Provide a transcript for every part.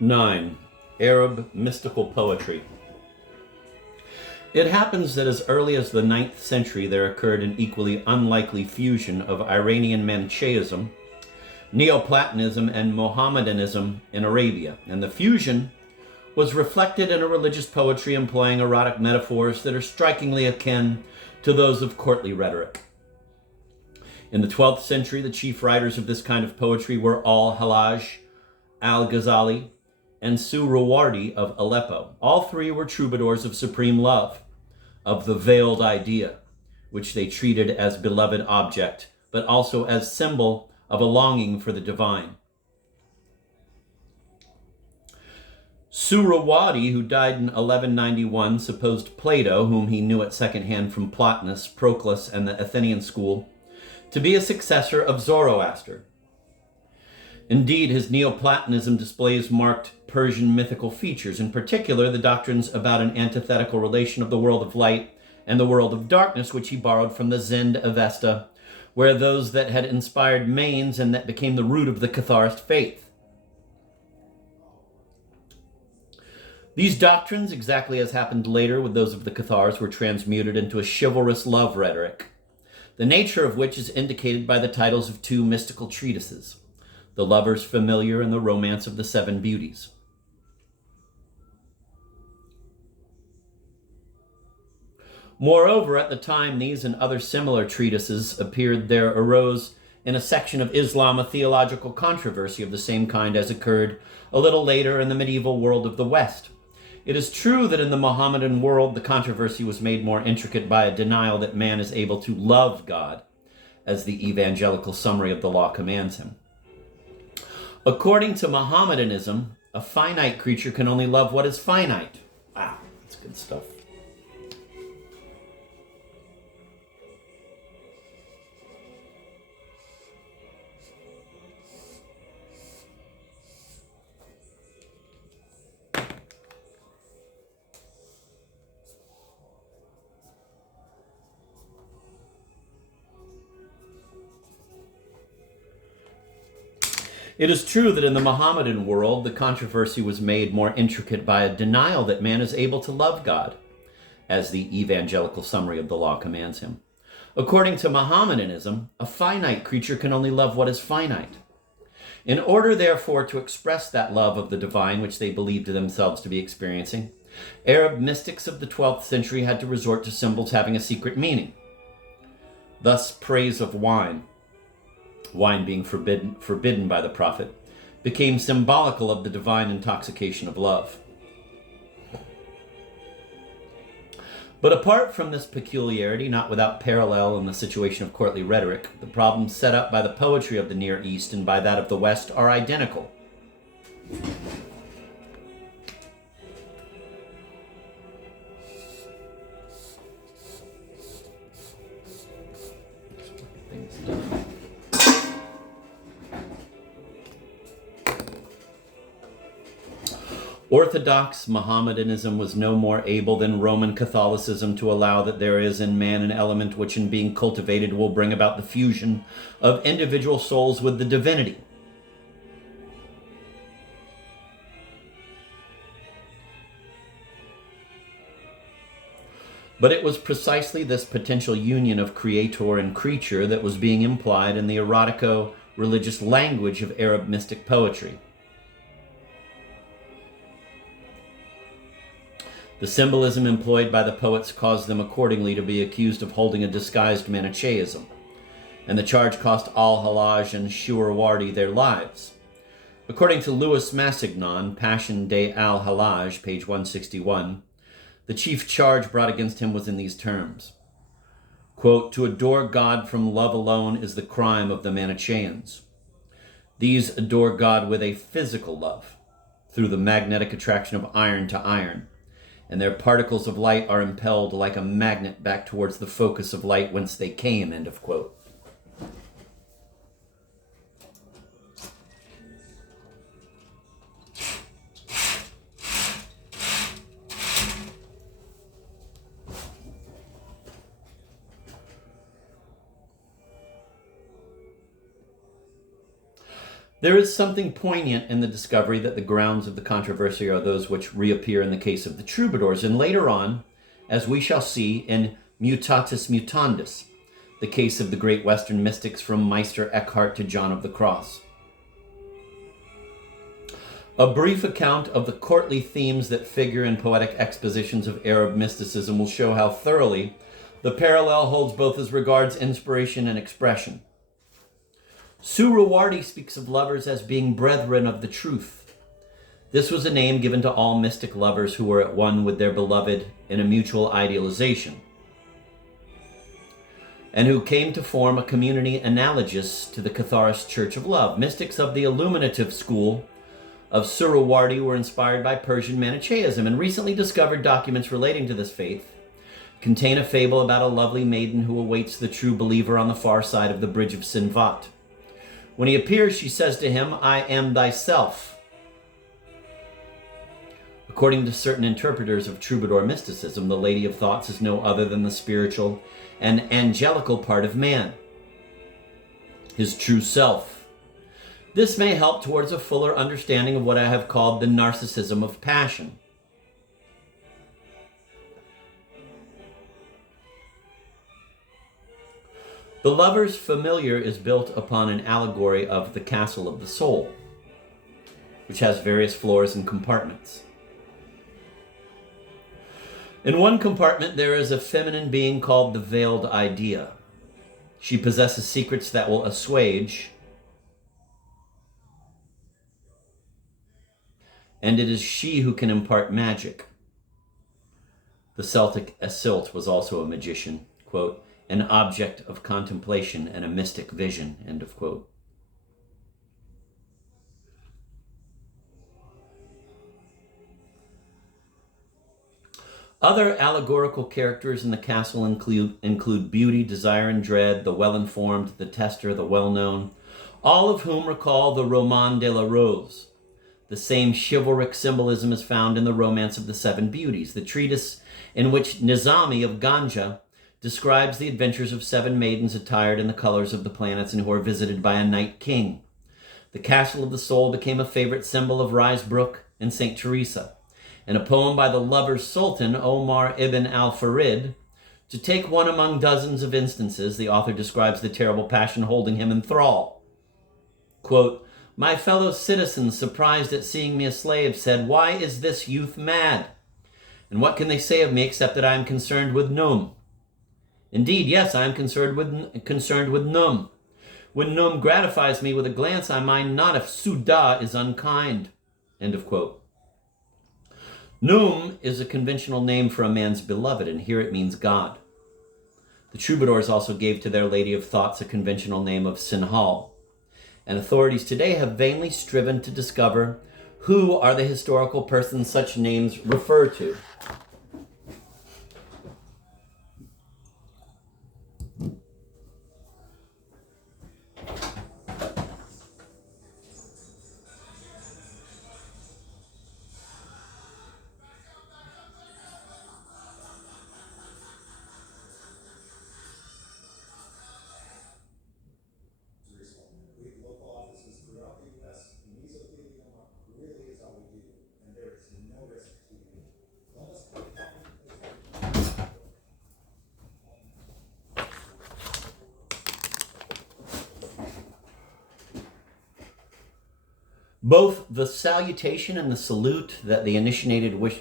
9. Arab mystical poetry. It happens that as early as the 9th century there occurred an equally unlikely fusion of Iranian Manichaeism, Neoplatonism, and Mohammedanism in Arabia, and the fusion was reflected in a religious poetry employing erotic metaphors that are strikingly akin to those of courtly rhetoric. In the 12th century, the chief writers of this kind of poetry were Al-Hallaj, Al-Ghazali, and Suhrawardi of Aleppo. All three were troubadours of supreme love, of the veiled idea, which they treated as beloved object, but also as symbol of a longing for the divine. Suhrawardi, who died in 1191, supposed Plato, whom he knew at second hand from Plotinus, Proclus, and the Athenian school, to be a successor of Zoroaster. Indeed, his Neoplatonism displays marked Persian mythical features, in particular the doctrines about an antithetical relation of the world of light and the world of darkness, which he borrowed from the Zend Avesta, where those that had inspired Manes and that became the root of the Catharist faith. These doctrines, exactly as happened later with those of the Cathars, were transmuted into a chivalrous love rhetoric, the nature of which is indicated by the titles of two mystical treatises, The Lover's Familiar and The Romance of the Seven Beauties. Moreover, at the time these and other similar treatises appeared, there arose in a section of Islam a theological controversy of the same kind as occurred a little later in the medieval world of the West. It is true that in the Mohammedan world the controversy was made more intricate by a denial that man is able to love God, as the evangelical summary of the law commands him. According to Mohammedanism, a finite creature can only love what is finite. Wow, that's good stuff. It is true that in the Mohammedan world, the controversy was made more intricate by a denial that man is able to love God, as the evangelical summary of the law commands him. According to Mohammedanism, a finite creature can only love what is finite. In order, therefore, to express that love of the divine which they believed themselves to be experiencing, Arab mystics of the 12th century had to resort to symbols having a secret meaning. Thus, praise of wine being forbidden by the prophet, became symbolical of the divine intoxication of love. But apart from this peculiarity, not without parallel in the situation of courtly rhetoric, the problems set up by the poetry of the Near East and by that of the West are identical. Orthodox Mohammedanism was no more able than Roman Catholicism to allow that there is in man an element which in being cultivated will bring about the fusion of individual souls with the divinity. But it was precisely this potential union of creator and creature that was being implied in the erotico-religious language of Arab mystic poetry. The symbolism employed by the poets caused them accordingly to be accused of holding a disguised Manichaeism, and the charge cost Al-Hallaj and Suhrawardi their lives. According to Louis Massignon, Passion de Al-Hallaj, page 161, the chief charge brought against him was in these terms. Quote, "To adore God from love alone is the crime of the Manichaeans. These adore God with a physical love, through the magnetic attraction of iron to iron, and their particles of light are impelled like a magnet back towards the focus of light whence they came," end of quote. There is something poignant in the discovery that the grounds of the controversy are those which reappear in the case of the troubadours, and later on, as we shall see in Mutatis Mutandis, the case of the great Western mystics from Meister Eckhart to John of the Cross. A brief account of the courtly themes that figure in poetic expositions of Arab mysticism will show how thoroughly the parallel holds both as regards inspiration and expression. Suhrawardi speaks of lovers as being brethren of the truth. This was a name given to all mystic lovers who were at one with their beloved in a mutual idealization, and who came to form a community analogous to the Catharist Church of Love. Mystics of the illuminative school of Suhrawardi were inspired by Persian Manichaeism, and recently discovered documents relating to this faith contain a fable about a lovely maiden who awaits the true believer on the far side of the bridge of Sinvat. When he appears, she says to him, "I am thyself." According to certain interpreters of troubadour mysticism, the Lady of Thoughts is no other than the spiritual and angelical part of man, his true self. This may help towards a fuller understanding of what I have called the narcissism of passion. The Lover's Familiar is built upon an allegory of the castle of the soul, which has various floors and compartments. In one compartment, there is a feminine being called the Veiled Idea. She possesses secrets that will assuage, and it is she who can impart magic. The Celtic Esilt was also a magician, quote, "an object of contemplation and a mystic vision," end of quote. Other allegorical characters in the castle include beauty, desire, and dread, the well-informed, the tester, the well-known, all of whom recall the Roman de la Rose. The same chivalric symbolism is found in the Romance of the Seven Beauties, the treatise in which Nizami of Ganja describes the adventures of seven maidens attired in the colors of the planets and who are visited by a night king. The Castle of the Soul became a favorite symbol of Risebrook and St. Teresa. In a poem by the lover's sultan, Omar ibn al-Farid, to take one among dozens of instances, the author describes the terrible passion holding him in thrall. Quote, "My fellow citizens, surprised at seeing me a slave, said, 'Why is this youth mad? And what can they say of me except that I am concerned with Num?' Indeed, yes, I am concerned with Num. When Num gratifies me with a glance, I mind not if Suda is unkind." End of quote. Num is a conventional name for a man's beloved, and here it means God. The troubadours also gave to their Lady of Thoughts a conventional name of Sinhal, and authorities today have vainly striven to discover who are the historical persons such names refer to. Both the salutation and the salute that the initiated wish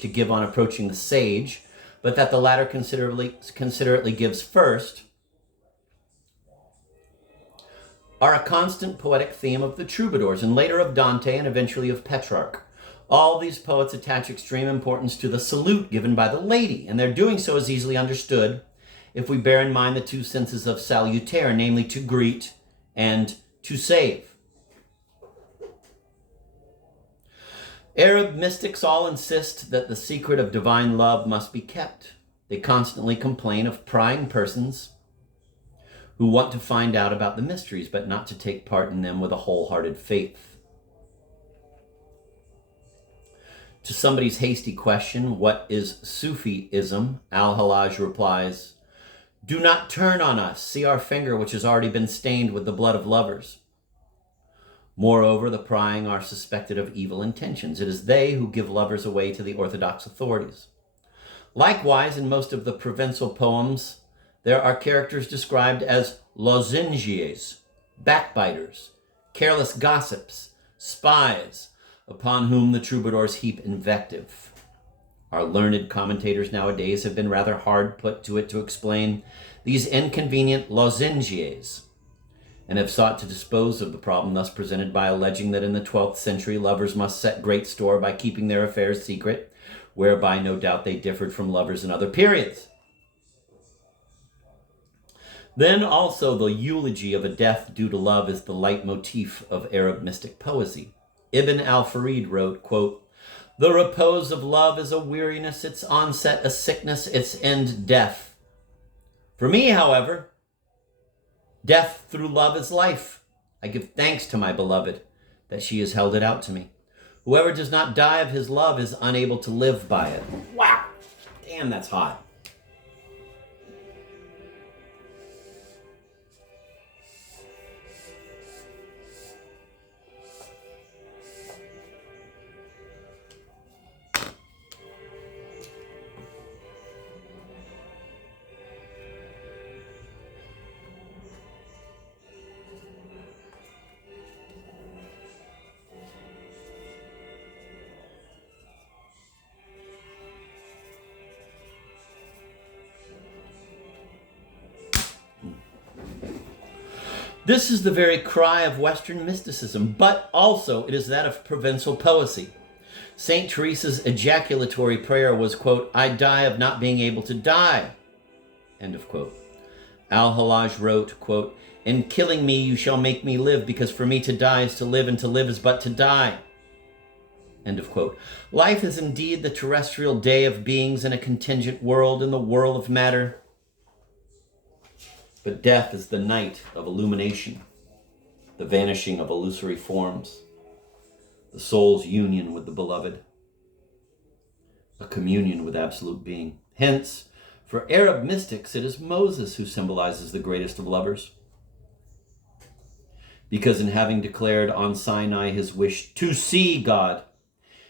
to give on approaching the sage, but that the latter considerately gives first, are a constant poetic theme of the troubadours, and later of Dante, and eventually of Petrarch. All these poets attach extreme importance to the salute given by the lady, and their doing so is easily understood if we bear in mind the two senses of salutare, namely to greet and to save. Arab mystics all insist that the secret of divine love must be kept. They constantly complain of prying persons who want to find out about the mysteries, but not to take part in them with a wholehearted faith. To somebody's hasty question, "What is Sufism?" Al-Hallaj replies, Do not turn on us. See our finger, which has already been stained with the blood of lovers. Moreover, the prying are suspected of evil intentions. It is they who give lovers away to the orthodox authorities. Likewise, in most of the Provençal poems, there are characters described as lozengiers, backbiters, careless gossips, spies, upon whom the troubadours heap invective. Our learned commentators nowadays have been rather hard put to it to explain these inconvenient lozengiers, and have sought to dispose of the problem thus presented by alleging that in the 12th century lovers must set great store by keeping their affairs secret, whereby no doubt they differed from lovers in other periods. Then also the eulogy of a death due to love is the leitmotif of Arab mystic poesy. Ibn al-Farid wrote, quote, "The repose of love is a weariness, its onset a sickness, its end death. For me, however, death through love is life. I give thanks to my beloved that she has held it out to me. Whoever does not die of his love is unable to live by it." Wow. Damn, that's hot. This is the very cry of Western mysticism, but also it is that of Provençal poesy. St. Teresa's ejaculatory prayer was, quote, "I die of not being able to die," end of quote. Al-Hallaj wrote, quote, "In killing me you shall make me live, because for me to die is to live, and to live is but to die," end of quote. Life is indeed the terrestrial day of beings in a contingent world, in the whirl of matter. But death is the night of illumination, the vanishing of illusory forms, the soul's union with the beloved, a communion with absolute being. Hence, for Arab mystics, it is Moses who symbolizes the greatest of lovers, because in having declared on Sinai his wish to see God,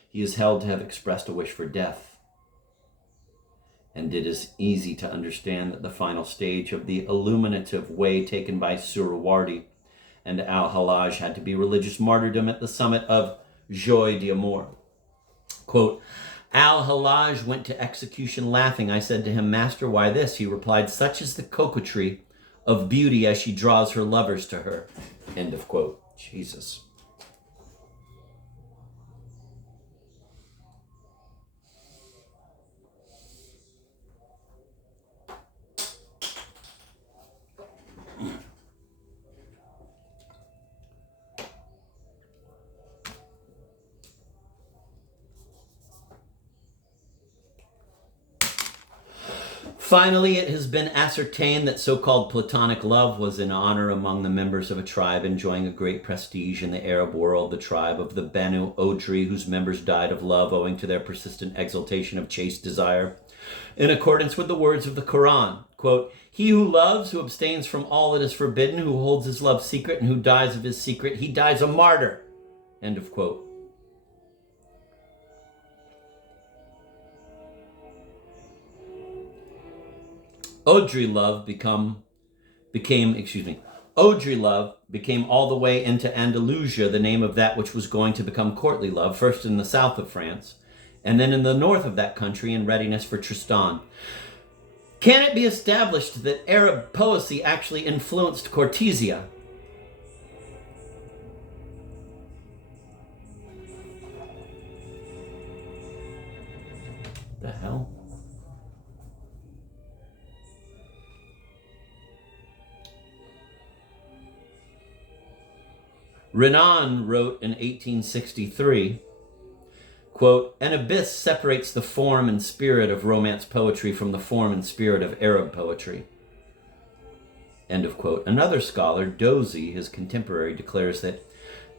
he is held to have expressed a wish for death. And it is easy to understand that the final stage of the illuminative way taken by Suhrawardi and Al-Hallaj had to be religious martyrdom at the summit of Joy d'Amour. Quote, "Al-Hallaj went to execution laughing. I said to him, 'Master, why this?' He replied, 'Such is the coquetry of beauty as she draws her lovers to her.'" End of quote. Jesus. Finally, it has been ascertained that so-called platonic love was in honor among the members of a tribe enjoying a great prestige in the Arab world, the tribe of the Banu Odri, whose members died of love owing to their persistent exaltation of chaste desire. In accordance with the words of the Quran, quote, "He who loves, who abstains from all that is forbidden, who holds his love secret, and who dies of his secret, he dies a martyr." End of quote. Odri love became all the way into Andalusia the name of that which was going to become courtly love, first in the south of France, and then in the north of that country in readiness for Tristan. Can it be established that Arab poesy actually influenced courtesia? The hell? Renan wrote in 1863, quote, "An abyss separates the form and spirit of Romance poetry from the form and spirit of Arab poetry." End of quote. Another scholar, Dozy, his contemporary, declares that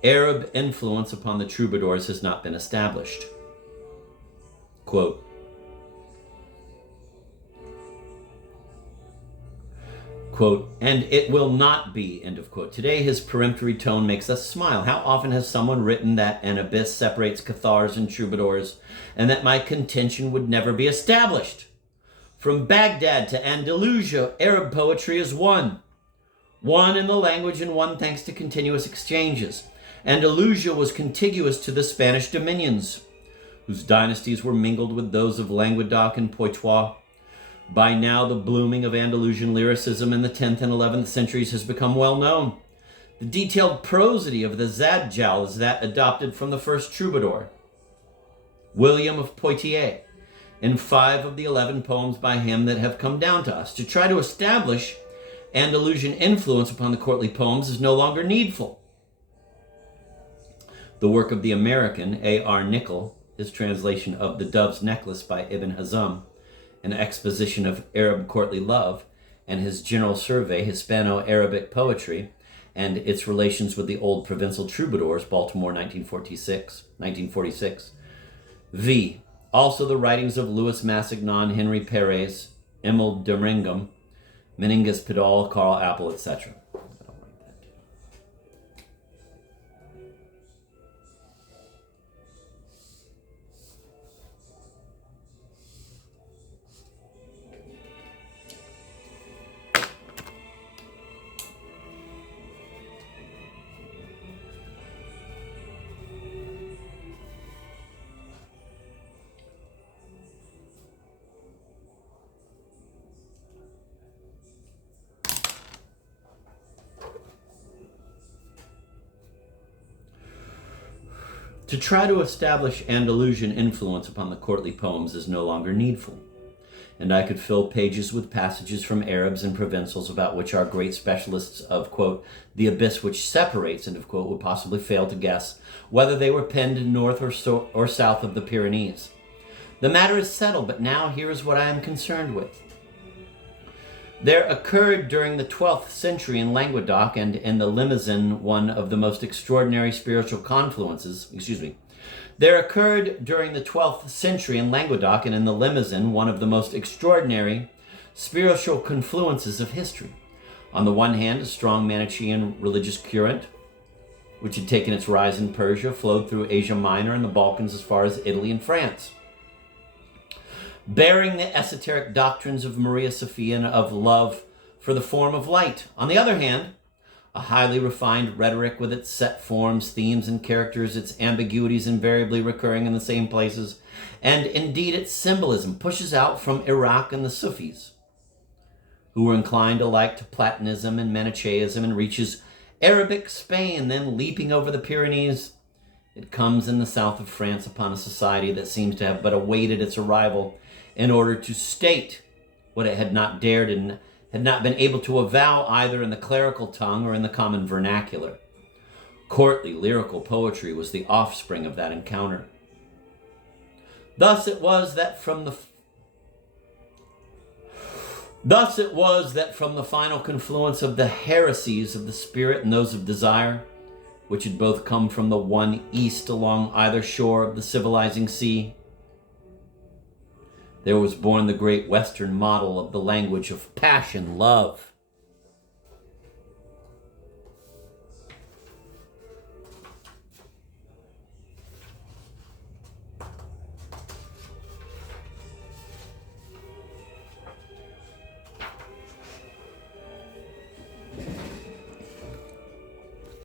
Arab influence upon the troubadours has not been established. Quote, quote, and it will not be, end of quote. Today, his peremptory tone makes us smile. How often has someone written that an abyss separates Cathars and troubadours, and that my contention would never be established? From Baghdad to Andalusia, Arab poetry is one. One in the language and one thanks to continuous exchanges. Andalusia was contiguous to the Spanish dominions, whose dynasties were mingled with those of Languedoc and Poitou. By now, the blooming of Andalusian lyricism in the 10th and 11th centuries has become well known. The detailed prosody of the Zadjal is that adopted from the first troubadour, William of Poitiers, in 5 of the 11 poems by him that have come down to us. To try to establish Andalusian influence upon the courtly poems is no longer needful. The work of the American A.R. Nichol, his translation of The Dove's Necklace by Ibn Hazm, an exposition of Arab courtly love, and his general survey, Hispano-Arabic poetry, and its relations with the old provincial troubadours, Baltimore, 1946. V. Also the writings of Louis Massignon, Henry Perez, Emil Derringam, Meningus Pidal, Carl Apple, etc. To try to establish Andalusian influence upon the courtly poems is no longer needful, and I could fill pages with passages from Arabs and provincials about which our great specialists of, quote, the abyss which separates, end of quote, would possibly fail to guess whether they were penned north or south of the Pyrenees. The matter is settled, but now here is what I am concerned with. There occurred during the 12th century in Languedoc and in the Limousin one of the most extraordinary spiritual confluences, There occurred during the 12th century in Languedoc and in the Limousin one of the most extraordinary spiritual confluences of history. On the one hand, a strong Manichaean religious current, which had taken its rise in Persia, flowed through Asia Minor and the Balkans as far as Italy and France, bearing the esoteric doctrines of Maria Sophia and of love for the form of light. On the other hand, a highly refined rhetoric with its set forms, themes, and characters, its ambiguities invariably recurring in the same places, and indeed its symbolism pushes out from Iraq and the Sufis, who were inclined alike to Platonism and Manichaeism, and reaches Arabic Spain, then leaping over the Pyrenees. It comes in the south of France upon a society that seems to have but awaited its arrival in order to state what it had not dared and had not been able to avow either in the clerical tongue or in the common vernacular. Courtly lyrical poetry was the offspring of that encounter. Thus it was that from the final confluence of the heresies of the spirit and those of desire, which had both come from the one east along either shore of the civilizing sea, there was born the great Western model of the language of passion, love,